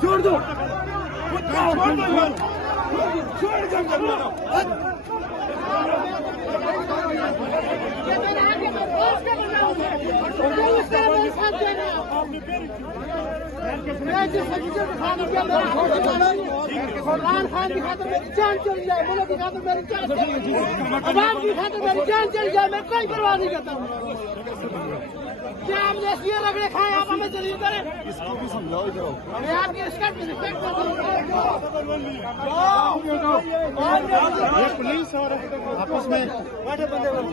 छोड़ दो इमरान खान की खातिर मेरी जान चली जाए, मुल्क की खातिर मेरी जान चली जाए, अवाम की खातिर मेरी जान चली जाए, मैं कोई परवाह नहीं करता हूँ। क्या हम इसलिए रगड़े खाए, आप हमें जलील करें? इसको भी समझाओ इधर। मैं आपकी रिस्पेक्ट करता हूँ। ये पुलिस और आपस में बड़े बंदे नहीं